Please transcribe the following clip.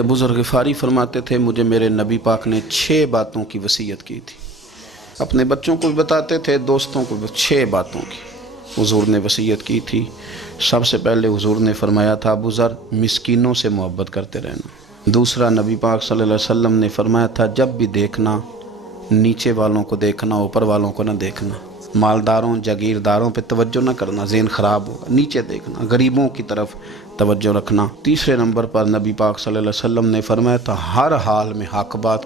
अबू ज़र ग़िफ़ारी फरमाते थे, मुझे मेरे नबी पाक ने 6 बातों की वसीयत की थी। अपने बच्चों को भी बताते थे, दोस्तों को भी। 6 बातों की हुज़ूर ने वसीयत की थी। सबसे पहले हुज़ूर ने फरमाया था, अबू ज़र मिस्कीनों से मोहब्बत करते रहना। दूसरा, नबी पाक सल्लल्लाहु अलैहि वसल्लम ने फरमाया था, जब भी देखना नीचे वालों को देखना, ऊपर वालों को ना देखना। मालदारों जागीरदारों पे तवज्जो न करना, ज़हन ख़राब होगा। नीचे देखना, गरीबों की तरफ तवज्जो रखना। तीसरे नंबर पर नबी पाक सल्लल्लाहु अलैहि वसल्लम ने फरमाया था, हर हाल में हक बात